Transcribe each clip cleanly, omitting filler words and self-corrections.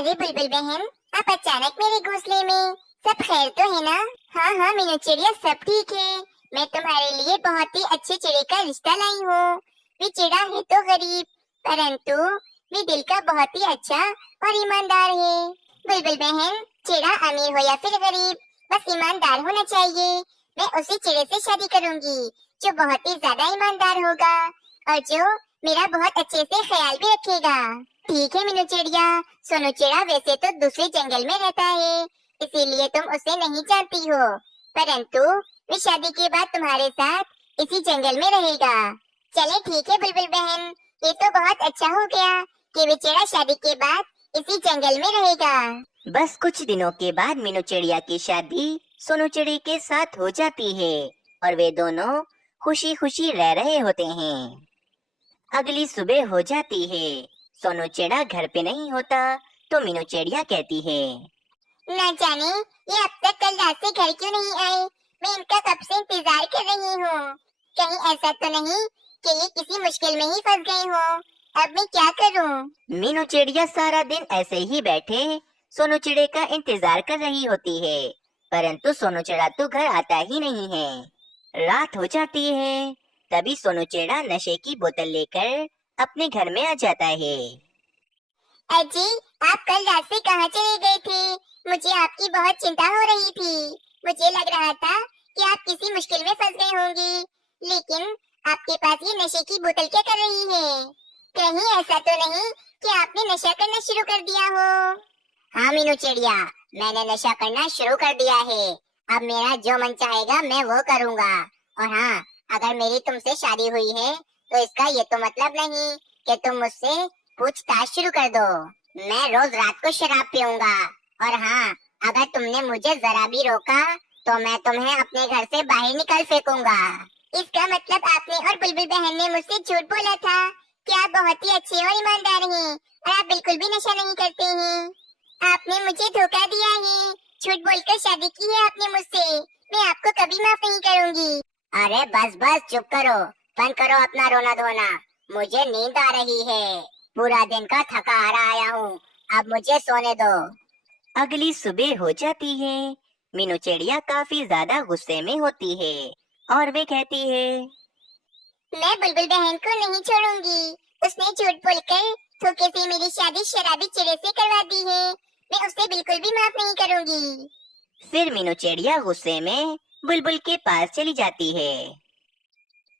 अरे बुलबुल बहन, आप अचानक मेरे घोंसले में। सब खैर तो है ना? हाँ हाँ मीनू चिड़िया, सब ठीक है। मैं तुम्हारे लिए बहुत ही अच्छे चिड़े का रिश्ता लाई हूँ। वे चिड़ा है तो गरीब, परंतु वे दिल का बहुत ही अच्छा और ईमानदार है। बुलबुल बहन, चिड़ा अमीर हो या फिर गरीब, बस ईमानदार होना चाहिए। मैं उसी चिड़े से शादी करूंगी जो बहुत ही ज्यादा ईमानदार होगा और जो मेरा बहुत अच्छे से ख्याल भी रखेगा। ठीक है मीनू चिड़िया। सोनू चिड़ा वैसे तो दूसरे जंगल में रहता है, इसीलिए तुम उसे नहीं जानती हो, परंतु वे शादी के बाद तुम्हारे साथ इसी जंगल में रहेगा। चले ठीक है बुलबुल बहन, ये तो बहुत अच्छा हो गया कि वे चिड़ा शादी के बाद इसी जंगल में रहेगा। बस कुछ दिनों के बाद मीनू चिड़िया की शादी सोनू चिड़ी के साथ हो जाती है और वे दोनों खुशी खुशी रह रहे होते हैं। अगली सुबह हो जाती है। सोनू चिड़ा घर पे नहीं होता तो मीनू चिड़िया कहती है, न जाने ये अब तक कल रात से घर क्यों नहीं आए। मैं इनका कब से इंतजार कर रही हूँ। कहीं ऐसा तो नहीं कि ये किसी मुश्किल में ही फंस गए हो। अब मैं क्या करूँ? मीनू चिड़िया सारा दिन ऐसे ही बैठे सोनू चिड़े का इंतजार कर रही होती है, परंतु सोनू चिड़ा तो घर आता ही नहीं है। रात हो जाती है। तभी सोनू चिड़ा नशे की बोतल लेकर अपने घर में आ जाता है। अजी, आप कल रात से कहाँ चले गए थे? मुझे आपकी बहुत चिंता हो रही थी। मुझे लग रहा था कि आप किसी मुश्किल में फंस गए होंगे, लेकिन आपके पास ये नशे की बोतल क्या कर रही है? कहीं ऐसा तो नहीं कि आपने नशा करना शुरू कर दिया हो? हाँ मीनू चिड़िया, मैंने नशा करना शुरू कर दिया है। अब मेरा जो मन चाहेगा मैं वो करूँगा। और हाँ, अगर मेरी तुमसे शादी हुई है तो इसका ये तो मतलब नहीं कि तुम मुझसे पूछताछ शुरू कर दो। मैं रोज रात को शराब पीऊंगा और हाँ, अगर तुमने मुझे जरा भी रोका तो मैं तुम्हें अपने घर से बाहर निकाल फेंकूंगा। इसका मतलब आपने और बुलबुल बहन ने मुझसे झूठ बोला था कि आप बहुत ही अच्छे और ईमानदार हैं और आप बिल्कुल भी नशा नहीं करते हैं। आपने मुझे धोखा दिया है, झूठ बोलकर शादी की है आपने मुझसे। मैं आपको कभी माफ नहीं करूंगी। अरे बस बस चुप करो, बंद करो अपना रोना धोना। मुझे नींद आ रही है, पूरा दिन का थका हारा आया हूँ, अब मुझे सोने दो। अगली सुबह हो जाती है। मीनू चिड़िया काफी ज्यादा गुस्से में होती है और वे कहती है, मैं बुलबुल बहन को नहीं छोड़ूंगी। उसने झूठ बोलकर धोखे से मेरी शादी शराबी चिड़े से करवा दी है। मैं उसे बिल्कुल भी माफ नहीं करूंगी। फिर मीनू चिड़िया गुस्से में बुलबुल के पास चली जाती है।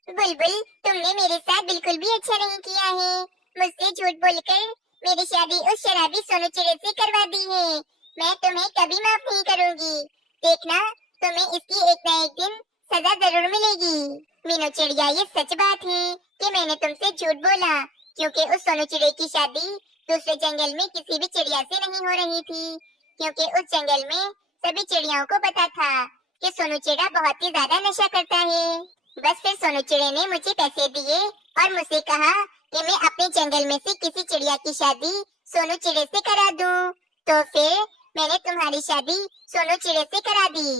बुलबुल, तुमने मेरे साथ बिल्कुल भी अच्छा नहीं किया है। मुझसे झूठ बोलकर मेरी शादी उस शराबी सोनू चिड़े से करवा दी है। मैं तुम्हें कभी माफ नहीं करूंगी। देखना, तुम्हें इसकी एक न एक दिन सजा जरूर मिलेगी। मीनू चिड़िया, ये सच बात है कि मैंने तुमसे झूठ बोला, क्योंकि उस सोनू चिड़े की शादी दूसरे जंगल में किसी भी चिड़िया से नहीं हो रही थी, क्योंकि उस जंगल में सभी चिड़ियाओं को पता था कि सोनू चिड़ा बहुत ही ज्यादा नशा करता है। बस फिर सोनू चिड़े ने मुझे पैसे दिए और मुझसे कहा कि मैं अपने जंगल में से किसी चिड़िया की शादी सोनू चिड़े से करा दूं। तो फिर मैंने तुम्हारी शादी सोनू चिड़े से करा दी।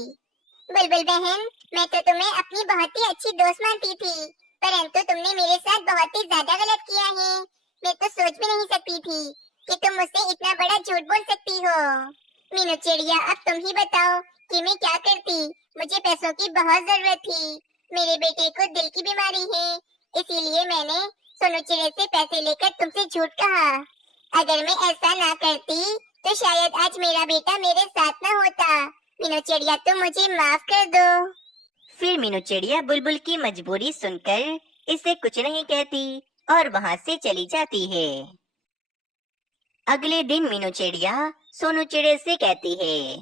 बुलबुल बहन, मैं तो तुम्हें अपनी बहुत ही अच्छी दोस्त मानती थी, परंतु तुमने मेरे साथ बहुत ही ज्यादा गलत किया है। मैं तो सोच भी नहीं सकती थी कि तुम मुझसे इतना बड़ा झूठ बोल सकती हो। मीनू चिड़िया, अब तुम ही बताओ कि मैं क्या करती। मुझे पैसों की बहुत जरूरत थी। मेरे बेटे को दिल की बीमारी है, इसीलिए मैंने सोनू चिड़े से पैसे लेकर तुमसे झूठ कहा। अगर मैं ऐसा ना करती तो शायद आज मेरा बेटा मेरे साथ ना होता। मीनू चिड़िया, तुम मुझे माफ कर दो। फिर मीनू चिड़िया बुलबुल की मजबूरी सुनकर इसे कुछ नहीं कहती और वहाँ से चली जाती है। अगले दिन मीनू चिड़िया सोनू चिड़े से कहती है,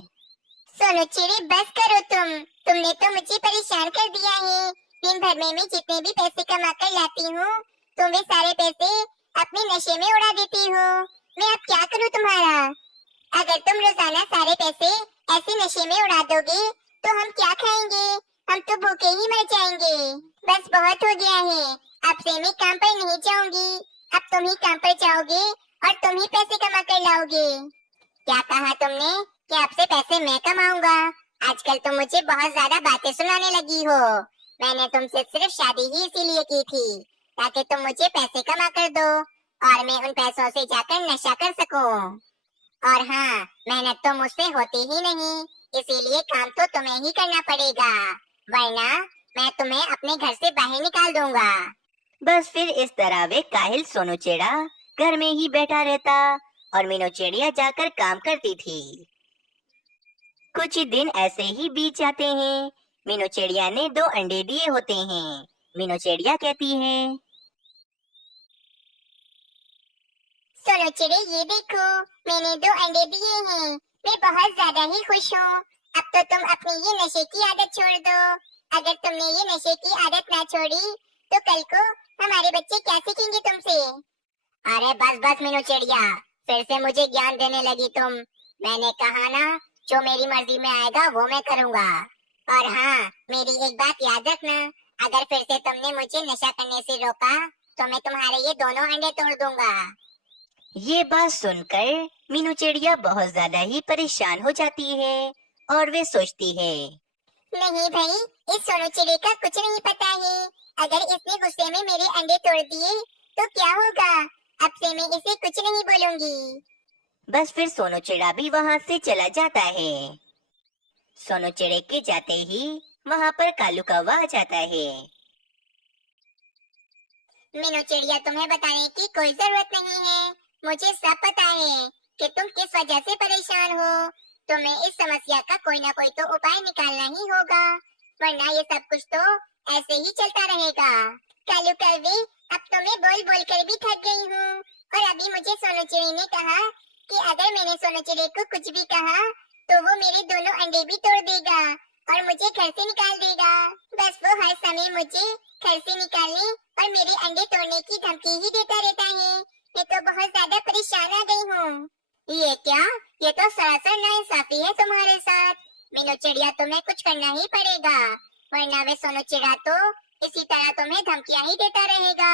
सोनू चिड़े, बस करो तुमने तो मुझे परेशान कर दिया है। दिन भर में मैं जितने भी पैसे कमा कर लाती हूँ, तुम वे सारे पैसे अपने नशे में उड़ा देती हो। मैं अब क्या करूँ तुम्हारा? अगर तुम रोजाना सारे पैसे ऐसे नशे में उड़ा दोगे तो हम क्या खाएंगे? हम तो भूखे ही मर जाएंगे। बस बहुत हो गया है, अब से मैं काम पर नहीं जाऊंगी। अब तुम ही काम पर जाओगे और तुम ही पैसे कमा कर लाओगे। क्या कहा तुमने कि आपसे पैसे मैं कमाऊंगा? आजकल तुम मुझे बहुत ज्यादा बातें सुनाने लगी हो। मैंने तुमसे सिर्फ शादी ही इसीलिए की थी ताकि तुम मुझे पैसे कमा कर दो और मैं उन पैसों से जाकर नशा कर सकूं। और हाँ, मेहनत तो मुझसे होती ही नहीं, इसीलिए काम तो तुम्हें ही करना पड़ेगा, वरना मैं तुम्हें अपने घर से बाहर निकाल दूंगा। बस फिर इस तरह वे काहिल सोनू चिड़ा घर में ही बैठा रहता और मीनू चिड़िया जाकर काम करती थी। कुछ ही दिन ऐसे ही बीत जाते हैं। मीनू चिड़िया ने 2 अंडे दिए होते हैं। मीनू चिड़िया कहती है, सोनू चिड़े, ये देखो, मैंने 2 अंडे दिए हैं, मैं बहुत ज्यादा ही खुश हूँ। अब तो तुम अपनी ये नशे की आदत छोड़ दो। अगर तुमने ये नशे की आदत ना छोड़ी तो कल को हमारे बच्चे क्या सीखेंगे तुमसे। अरे बस बस मीनू चिड़िया, फिर से मुझे ज्ञान देने लगी तुम। मैंने कहा ना, जो मेरी मर्जी में आएगा वो मैं करूँगा। और हाँ, मेरी एक बात याद रखना, अगर फिर से तुमने मुझे नशा करने से रोका तो मैं तुम्हारे ये दोनों अंडे तोड़ दूंगा। ये बात सुनकर मीनू चिड़िया बहुत ज्यादा ही परेशान हो जाती है और वे सोचती है, नहीं भाई, इस सोनू चिड़े का कुछ नहीं पता है। अगर इसने गुस्से में मेरे अंडे तोड़ दिए तो क्या होगा। अब से मैं इसे कुछ नहीं बोलूंगी। बस फिर सोनू चिड़ा भी वहाँ से चला जाता है। सोनू चिड़े के जाते ही वहाँ पर कालू कौवा आ जाता है। मीनू चिड़िया, तुम्हें बताने की कोई जरूरत नहीं है, मुझे सब पता है कि तुम किस वजह से परेशान हो। तुम्हें इस समस्या का कोई ना कोई तो उपाय निकालना ही होगा, वरना ये सब कुछ तो ऐसे ही चलता रहेगा। कालू कौवे, अब तो मैं बोल बोल कर भी थक गई हूँ, और अभी मुझे सोनू चिड़े ने कहा कि अगर मैंने सोनू चिड़े को कुछ भी कहा तो वो मेरे दोनों अंडे भी तोड़ देगा और मुझे घर से निकाल देगा। बस वो हर समय मुझे घर से निकालने और मेरे अंडे तोड़ने की धमकी ही देता रहता है। मैं तो बहुत ज्यादा परेशान आ गई हूँ। ये क्या, ये तो सरासर नाइंसाफी है तुम्हारे साथ। मीनू चिड़िया, तुम्हें कुछ करना ही पड़ेगा, वरना वे सोनू चिड़ा तो इसी तरह तुम्हें धमकियां ही देता रहेगा।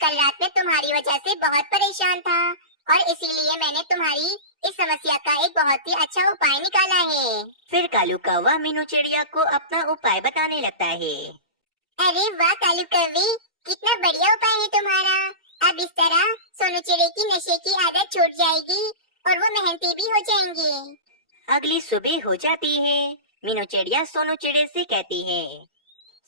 कल रात में तुम्हारी वजह से बहुत परेशान था और इसीलिए मैंने तुम्हारी इस समस्या का एक बहुत ही अच्छा उपाय निकाला है। फिर कालू कौवा मीनू चिड़िया को अपना उपाय बताने लगता है। अरे वाह कालू कौवे, कितना बढ़िया उपाय है तुम्हारा। अब इस तरह सोनू चिड़े की नशे की आदत छूट जाएगी और वो मेहनती भी हो जाएंगे। अगली सुबह हो जाती है। मीनू चिड़िया सोनू चिड़े से कहती है,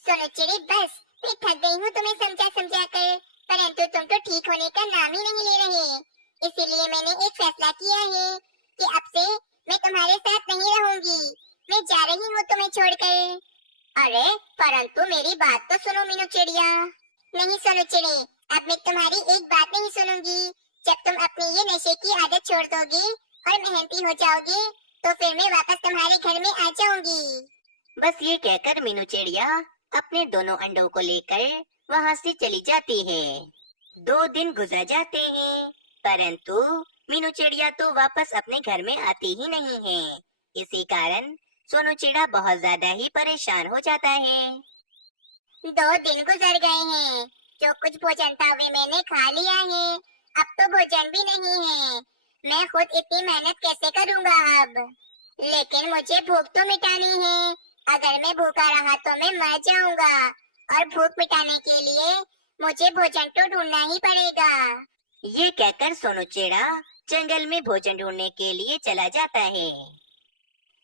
सोनू चिड़े, बस मैं थक गई हूँ तुम्हें समझा समझा कर, परंतु तुम तो ठीक होने का नाम ही नहीं ले रहे। इसीलिए मैंने एक फैसला किया है कि अब से मैं तुम्हारे साथ नहीं रहूंगी, मैं जा रही हूँ तुम्हें छोड़कर। अरे परंतु मेरी बात तो सुनो मीनू चिड़िया। नहीं सोनू चिड़े, अब मैं तुम्हारी एक बात नहीं सुनूंगी। जब तुम अपनी ये नशे की आदत छोड़ दोगे और मेहनती हो जाओगे तो फिर मैं वापस तुम्हारे घर में आ जाऊंगी। बस ये कहकर मीनू चिड़िया अपने दोनों अंडों को लेकर वहाँ से चली जाती है। 2 दिन गुजर जाते हैं, परंतु मीनू चिड़िया तो वापस अपने घर में आती ही नहीं है। इसी कारण सोनू चिड़ा बहुत ज्यादा ही परेशान हो जाता है। 2 दिन गुजर गए हैं, जो कुछ भोजन था वे मैंने खा लिया है, अब तो भोजन भी नहीं है। मैं खुद इतनी मेहनत कैसे करूँगा अब। लेकिन मुझे भूख तो मिटानी है, अगर मैं भूखा रहा तो मैं मर जाऊंगा और भूख मिटाने के लिए मुझे भोजन तो ढूंढना ही पड़ेगा। ये कहकर सोनू चिड़ा जंगल में भोजन ढूंढने के लिए चला जाता है।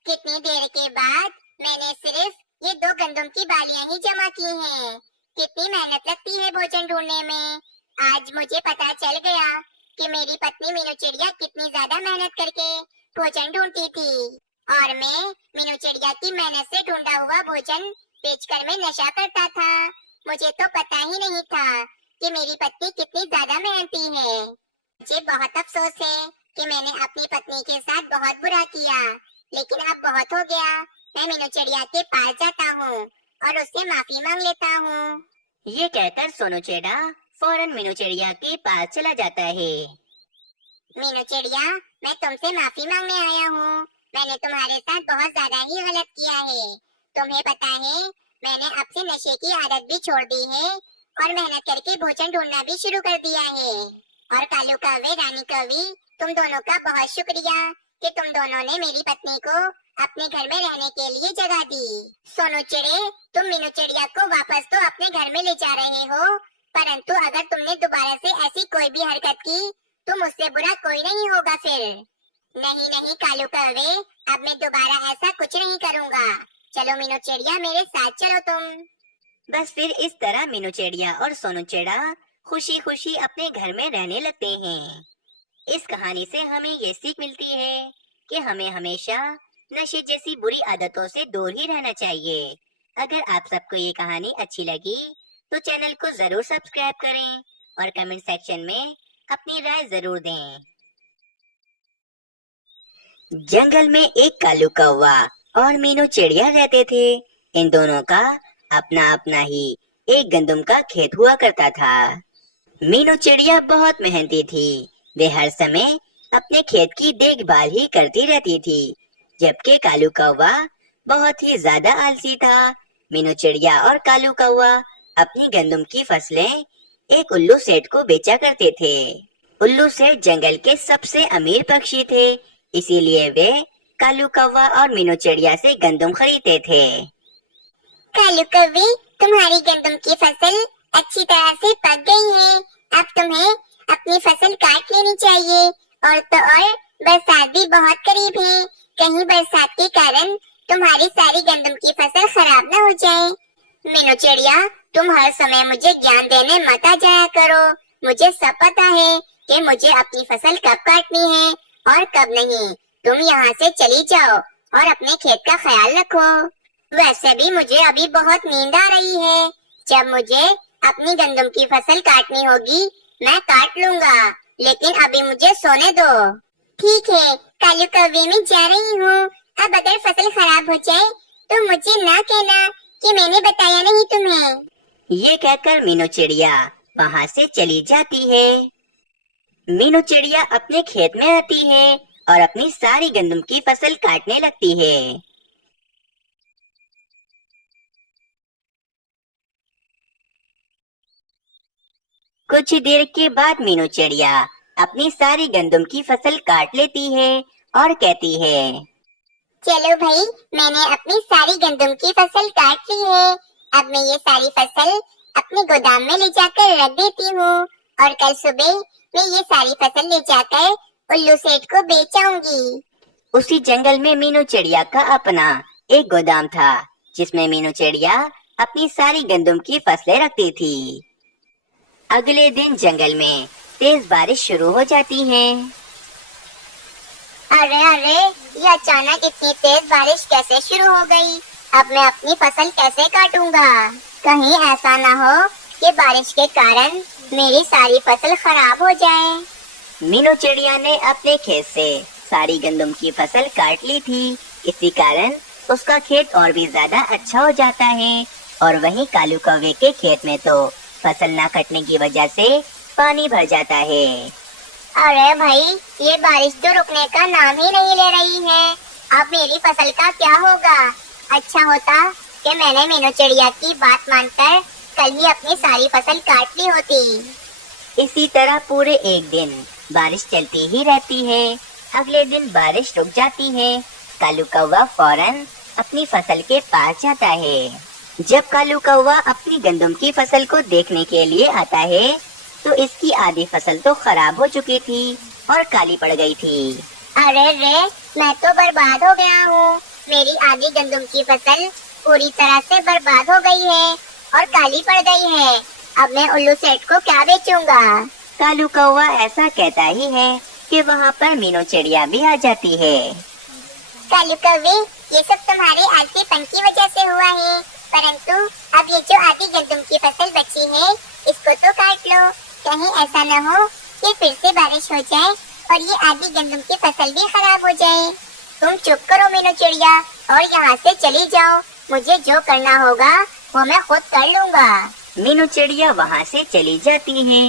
कितनी देर के बाद मैंने सिर्फ ये 2 गंदम की बालियां ही जमा की हैं। कितनी मेहनत लगती है भोजन ढूंढने में। आज मुझे पता चल गया कि मेरी पत्नी मीनू चिड़िया कितनी ज्यादा मेहनत करके भोजन ढूंढती थी और मैं मीनू चिड़िया की मेहनत से ढूंढा हुआ भोजन बेचकर मैं नशा करता था। मुझे तो पता ही नहीं था कि मेरी पत्नी कितनी ज्यादा मेहनती है। मुझे बहुत अफसोस है कि मैंने अपनी पत्नी के साथ बहुत बुरा किया, लेकिन अब बहुत हो गया। मैं मीनू चिड़िया के पास जाता हूँ और उससे माफी मांग लेता हूँ। ये कहकर सोनू चिड़ा फौरन मीनू चिड़िया के पास चला जाता है। मीनू चिड़िया, मैं तुमसे माफी मांगने आया हूँ। मैंने तुम्हारे साथ बहुत ज्यादा ही गलत किया है। तुम्हें पता है, मैंने अब से नशे की आदत भी छोड़ दी है और मेहनत करके भोजन ढूंढना भी शुरू कर दिया है। और कालू कौवे, रानी कौवी, तुम दोनों का बहुत शुक्रिया कि तुम दोनों ने मेरी पत्नी को अपने घर में रहने के लिए जगह दी। सोनू चिड़े, तुम मीनू चिड़िया को वापस तो अपने घर में ले जा रहे हो, परंतु अगर तुमने दोबारा से ऐसी कोई भी हरकत की तो मुझसे बुरा कोई नहीं होगा फिर। नहीं नहीं कालू कौवे, अब मैं दोबारा ऐसा कुछ नहीं करूँगा। चलो मीनू चिड़िया, मेरे साथ चलो तुम। बस फिर इस तरह मीनू चिड़िया और सोनू चिड़ा खुशी खुशी अपने घर में रहने लगते हैं। इस कहानी से हमें ये सीख मिलती है कि हमें हमेशा नशे जैसी बुरी आदतों से दूर ही रहना चाहिए। अगर आप सबको ये कहानी अच्छी लगी तो चैनल को जरूर सब्सक्राइब करें और कमेंट सेक्शन में अपनी राय जरूर दें। जंगल में एक कालू कौवा और मीनू चिड़िया रहते थे। इन दोनों का अपना अपना ही एक गंदम का खेत हुआ करता था। मीनू चिड़िया बहुत मेहनती थी। वे हर समय अपने खेत की देखभाल ही करती रहती थी, जबकि कालू कौवा बहुत ही ज्यादा आलसी था। मीनू चिड़िया और कालू कौवा अपनी गंदम की फसलें एक उल्लू सेठ को बेचा करते थे। उल्लू सेठ जंगल के सबसे अमीर पक्षी थे, इसीलिए वे कालू कौवा और मीनू चिड़िया से गंदम खरीदते थे। कालू कौवे, तुम्हारी गंदम की फसल अच्छी तरह से पक गई है। अब तुम्हें अपनी फसल काट लेनी चाहिए। और तो और बरसात भी बहुत करीब है। कहीं बरसात के कारण तुम्हारी सारी गंदम की फसल खराब न हो जाए। मीनू चिड़िया, तुम हर समय मुझे ज्ञान देने मत आ जाया करो। मुझे सब पता है कि मुझे अपनी फसल कब काटनी है और कब नहीं। तुम यहाँ से चली जाओ और अपने खेत का ख्याल रखो। वैसे भी मुझे अभी बहुत नींद आ रही है। जब मुझे अपनी गंदम की फसल काटनी होगी मैं काट लूंगा, लेकिन अभी मुझे सोने दो। ठीक है कालू कौवे, मैं जा रही हूँ। अब अगर फसल खराब हो जाए तो मुझे ना कहना कि मैंने बताया नहीं तुम्हें। ये कहकर मीनू चिड़िया वहाँ से चली जाती है। मीनू चिड़िया अपने खेत में आती है और अपनी सारी गंदम की फसल काटने लगती है। कुछ देर के बाद मीनू चिड़िया अपनी सारी गंदम की फसल काट लेती है और कहती है, चलो भाई, मैंने अपनी सारी गंदम की फसल काट ली है। अब मैं ये सारी फसल अपने गोदाम में ले जाकर रख देती हूँ और कल सुबह मैं ये सारी फसल ले जाकर उल्लू सेठ को बेच आऊंगी। उसी जंगल में मीनू चिड़िया का अपना एक गोदाम था, जिसमें मीनू चिड़िया अपनी सारी गंदम की फसलें रखती थी। अगले दिन जंगल में तेज बारिश शुरू हो जाती है। अरे अरे, ये अचानक इतनी तेज बारिश कैसे शुरू हो गई? अब मैं अपनी फसल कैसे काटूंगा? कहीं ऐसा ना हो कि बारिश के कारण मेरी सारी फसल खराब हो जाए। मीनू चिड़िया ने अपने खेत से सारी गंदम की फसल काट ली थी। इसी कारण उसका खेत और भी ज्यादा अच्छा हो जाता है। और वहीं कालू कौवे के खेत में तो फसल ना कटने की वजह से पानी भर जाता है। अरे भाई, ये बारिश तो रुकने का नाम ही नहीं ले रही है। अब मेरी फसल का क्या होगा? अच्छा होता कि मैंने मीनू चिड़िया की बात मानकर कल ही अपनी सारी फसल काट ली होती। इसी तरह पूरे एक दिन बारिश चलती ही रहती है। अगले दिन बारिश रुक जाती है। कालू कौवा फौरन अपनी फसल के पास जाता है। जब कालू कौवा अपनी गंदम की फसल को देखने के लिए आता है तो इसकी आधी फसल तो खराब हो चुकी थी और काली पड़ गई थी। अरे रे, मैं तो बर्बाद हो गया हूँ। मेरी आधी गंदम की फसल पूरी तरह से बर्बाद हो गई है और काली पड़ गई है। अब मैं उल्लू सेठ को क्या बेचूंगा? कालू कौवा ऐसा कहता ही है कि वहाँ पर मीनू चिड़िया भी आ जाती है। कालू कौवे, ये सब तुम्हारे आलसीपन की वजह से हुआ है, परंतु अब ये जो आधी गंदम की फसल बची है इसको तो काट लो। कहीं ऐसा न हो कि फिर से बारिश हो जाए और ये आधी गंदम की फसल भी खराब हो जाए। तुम चुप करो मीनू चिड़िया और यहाँ से चली जाओ। मुझे जो करना होगा वो मैं खुद कर लूँगा। मीनू चिड़िया वहाँ से चली जाती है।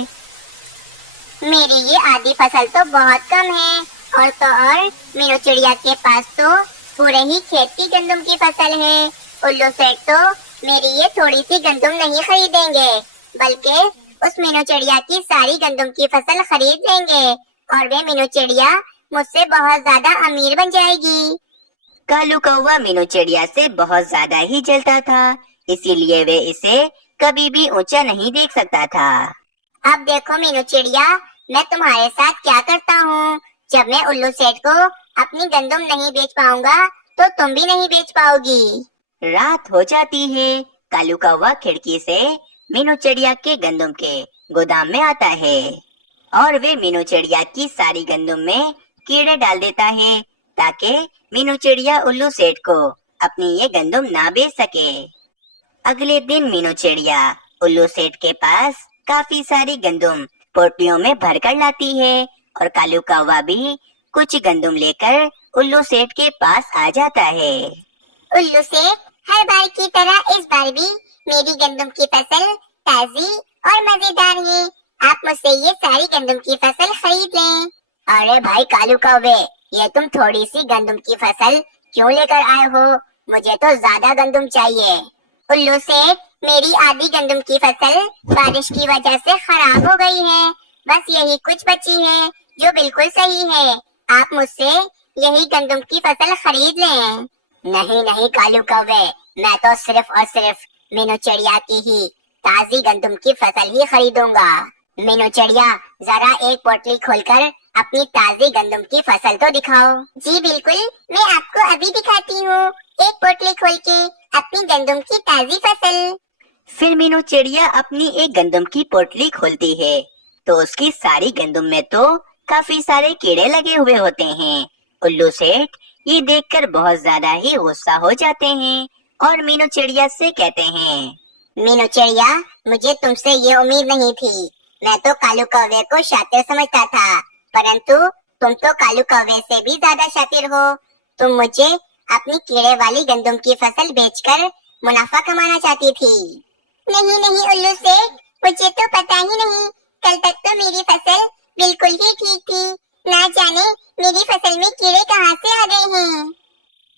मेरी ये आधी फसल तो बहुत कम है और तो और मीनू चिड़िया के पास तो पूरे ही खेत की गंदम की फसल है। उल्लू सेठ तो मेरी ये थोड़ी सी गंदम नहीं खरीदेंगे, बल्कि उस मीनू चिड़िया की सारी गंदम की फसल खरीद लेंगे और वे मीनू चिड़िया मुझसे बहुत ज्यादा अमीर बन जाएगी। कालू कौवा मीनू चिड़िया से बहुत ज्यादा ही जलता था, इसीलिए वे इसे कभी भी ऊंचा नहीं देख सकता था। अब देखो मीनू चिड़िया, मैं तुम्हारे साथ क्या करता हूँ। जब मैं उल्लू सेठ को अपनी गंदम नहीं बेच पाऊंगा तो तुम भी नहीं बेच पाओगी। रात हो जाती है। कालू कौवा खिड़की से मीनू चिड़िया के गंदम के गोदाम में आता है और वे मीनू चिड़िया की सारी गंदम में कीड़े डाल देता है ताकि मीनू चिड़िया उल्लू सेठ को अपनी ये गंदम ना बेच सके। अगले दिन मीनू चिड़िया उल्लू सेठ के पास काफी सारी गंदम पोटलियों में भरकर लाती है और कालू कौवा भी कुछ गंदम लेकर उल्लू सेठ के पास आ जाता है। उल्लू सेठ, हर बार की तरह इस बार भी मेरी गंदम की फसल ताजी और मजेदार है। आप मुझसे ये सारी गंदम की फसल खरीद लें। अरे भाई कालू कौवे, ये तुम थोड़ी सी गंदम की फसल क्यों लेकर आए हो? मुझे तो ज्यादा गंदम चाहिए। उल्लू सेठ, मेरी आधी गंदम की फसल बारिश की वजह से खराब हो गई है। बस यही कुछ बची है जो बिल्कुल सही है। आप मुझसे यही गंदम की फसल खरीद लें। नहीं नहीं कालू कौवे, मैं तो सिर्फ और सिर्फ मीनू चिड़िया की ही ताजी गंदम की फसल ही खरीदूंगा। मीनू चिड़िया, जरा एक पोटली खोलकर अपनी ताजी गंदम की फसल तो दिखाओ। जी बिल्कुल, मैं आपको अभी दिखाती हूँ। एक पोटली खोल के अपनी गंदम की ताजी फसल। फिर मीनू चिड़िया अपनी एक गंदम की पोटली खोलती है तो उसकी सारी गंदम में तो काफी सारे कीड़े लगे हुए होते हैं। उल्लू सेठ ये देखकर बहुत ज्यादा ही गुस्सा हो जाते हैं और मीनू चिड़िया से कहते हैं, मीनू चिड़िया, मुझे तुमसे ये उम्मीद नहीं थी। मैं तो कालू कौवे को शातिर समझता था, परंतु तुम तो कालू कौवे से भी ज्यादा शातिर हो। तुम मुझे अपनी कीड़े वाली गंदम की फसल बेचकर मुनाफा कमाना चाहती थी। नहीं नहीं उल्लू सेठ, मुझे तो पता ही नहीं। कल तक तो मेरी फसल बिल्कुल ही ठीक थी। ना जाने मेरी फसल में कीड़े कहाँ से आ गए हैं।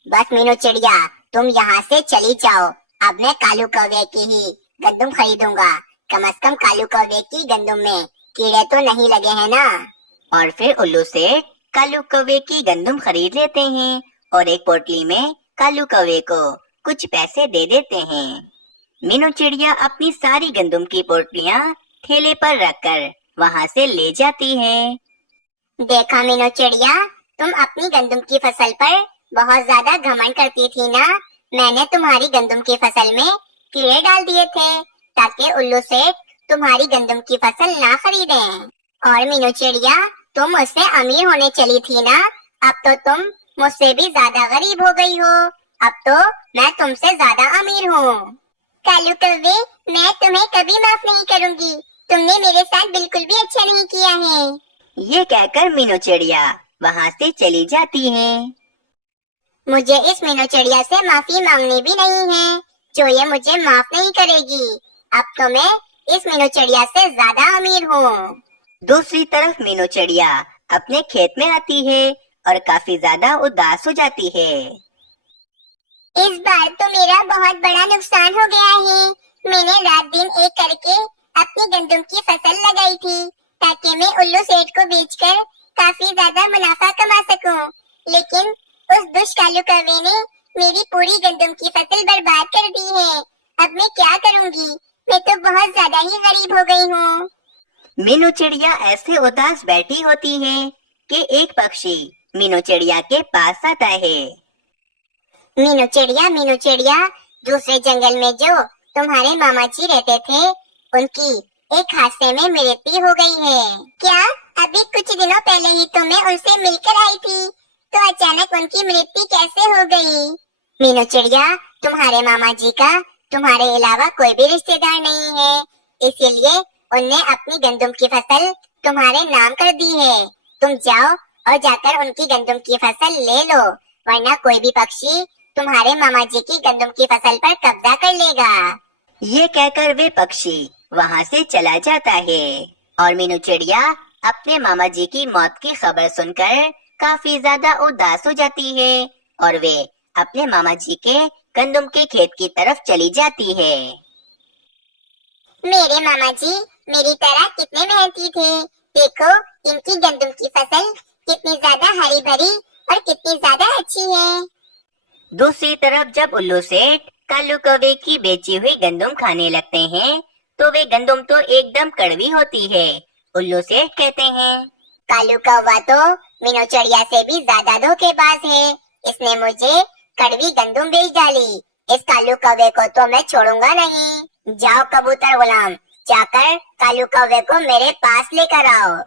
बस मीनू चिड़िया, तुम यहाँ से चली जाओ। अब मैं कालू कौवे की ही गंदम खरीदूंगा। कम से कम कालू कौवे की गंदम में कीड़े तो नहीं लगे हैं ना। और फिर उल्लू सेठ कालू कौवे की गंदम खरीद लेते हैं और एक पोटली में कालू कौवे को कुछ पैसे दे देते हैं। मीनू चिड़िया अपनी सारी गंदम की पोटलियाँ ठेले पर रखकर वहाँ से ले जाती है। देखा मीनू चिड़िया, तुम अपनी गंदम की फसल पर बहुत ज्यादा घमंड करती थी ना। मैंने तुम्हारी गंदम की फसल में कीड़े डाल दिए थे ताकि उल्लू सेठ तुम्हारी गंदम की फसल ना खरीदे। और मीनू चिड़िया, तुम मुझसे अमीर होने चली थी ना। अब तो तुम मुझसे भी ज्यादा गरीब हो गई हो। अब तो मैं तुमसे ज्यादा अमीर हूँ। कालू कौवे, मैं तुम्हें कभी माफ नहीं करूँगी। तुमने मेरे साथ बिल्कुल भी अच्छा नहीं किया है। ये कहकर मीनू चिड़िया वहाँ से चली जाती है। मुझे इस मीनू चिड़िया से माफी मांगनी भी नहीं है जो ये मुझे माफ नहीं करेगी। अब तो मैं इस मीनू चिड़िया से ज्यादा अमीर हूँ। दूसरी तरफ मीनू चिड़िया अपने खेत में आती है और काफी ज्यादा उदास हो जाती है। इस बार तो मेरा बहुत बड़ा नुकसान हो गया है। मैंने रात दिन एक करके अपनी गंदम की फसल लगाई थी ताकि मैं उल्लू सेठ को बेचकर काफी ज्यादा मुनाफा कमा सकूं। लेकिन उस दुष्ट कालू कौवे ने मेरी पूरी गंदम की फसल बर्बाद कर दी है। अब मैं क्या करूंगी? मैं तो बहुत ज्यादा ही गरीब हो गई हूँ। मीनू चिड़िया ऐसे उदास बैठी होती है कि एक पक्षी मीनू चिड़िया के पास आता है। मीनू चिड़िया, दूसरे जंगल में जो तुम्हारे मामा जी रहते थे, उनकी एक हादसे में मृत्यु हो गई है। क्या? अभी कुछ दिनों पहले ही तो मैं उनसे मिलकर आई थी, तो अचानक उनकी मृत्यु कैसे हो गई? मीनू चिड़िया, तुम्हारे मामा जी का तुम्हारे अलावा कोई भी रिश्तेदार नहीं है, इसीलिए उनने अपनी गंदम की फसल तुम्हारे नाम कर दी है। तुम जाओ और जाकर उनकी गंदम की फसल ले लो, वरना कोई भी पक्षी तुम्हारे मामा जी की गंदम की फसल पर कब्जा कर लेगा। ये कहकर वे पक्षी वहाँ से चला जाता है और मीनू चिड़िया अपने मामा जी की मौत की खबर सुनकर काफी ज्यादा उदास हो जाती है और वे अपने मामा जी के गंदम के खेत की तरफ चली जाती है। मेरे मामा जी मेरी तरह कितने मेहनती थे। देखो इनकी गंदम की फसल कितनी ज्यादा हरी भरी और कितनी ज्यादा अच्छी है। दूसरी तरफ जब उल्लू सेठ कालू कौवे की बेची हुई गंदम खाने लगते हैं तो वे गंदम तो एकदम कड़वी होती है। उल्लू सेठ कहते हैं, कालू कौवा तो मीनू चिड़िया से भी ज्यादा धोखेबाज है। इसने मुझे कड़वी गंदुम बेच डाली। इस कालू कौवे को तो मैं छोड़ूंगा नहीं। जाओ कबूतर गुलाम, जाकर कालू कौवे को मेरे पास लेकर आओ।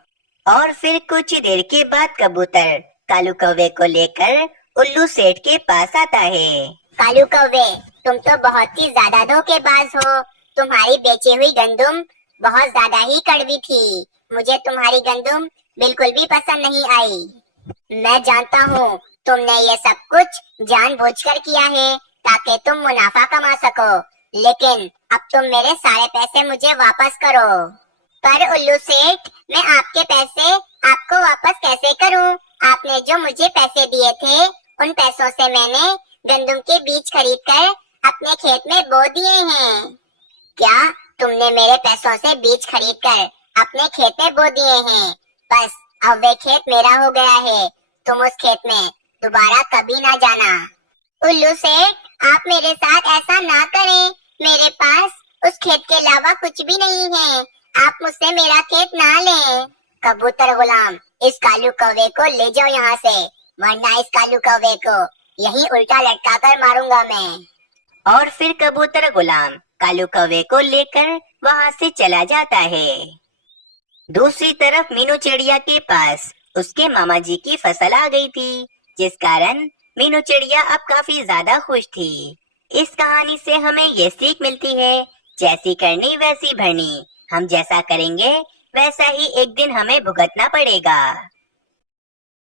और फिर कुछ देर के बाद कबूतर कालू कौवे को लेकर उल्लू सेठ के पास आता है। कालू कौवे, तुम तो बहुत ही ज्यादा धोखेबाज हो। तुम्हारी बेची हुई गंदुम बहुत ज्यादा ही कड़वी थी। मुझे तुम्हारी गंदुम बिल्कुल भी पसंद नहीं आई। मैं जानता हूँ तुमने ये सब कुछ जानबूझकर किया है ताकि तुम मुनाफा कमा सको, लेकिन अब तुम मेरे सारे पैसे मुझे वापस करो। पर उल्लू सेठ, मैं आपके पैसे आपको वापस कैसे करूं? आपने जो मुझे पैसे दिए थे उन पैसों से मैंने गंदुम के बीज खरीदकर अपने खेत में बो दिए हैं। क्या तुमने मेरे पैसों से बीज खरीदकर अपने खेत में बो दिए हैं? बस अब वे खेत मेरा हो गया है। तुम उस खेत में दोबारा कभी ना जाना। उल्लू सेठ, आप मेरे साथ ऐसा ना करें। मेरे पास उस खेत के अलावा कुछ भी नहीं है। आप मुझसे मेरा खेत ना लें। कबूतर गुलाम, इस कालू कौवे को ले जाओ यहाँ से, वरना इस कालू कौवे को यहीं उल्टा लटका कर मारूंगा मैं। और फिर कबूतर गुलाम कालू कौवे को लेकर वहाँ से चला जाता है। दूसरी तरफ मीनू चिड़िया के पास उसके मामा जी की फसल आ गई थी, जिस कारण मीनू चिड़िया अब काफी ज्यादा खुश थी। इस कहानी से हमें ये सीख मिलती है, जैसी करनी वैसी भरनी। हम जैसा करेंगे वैसा ही एक दिन हमें भुगतना पड़ेगा।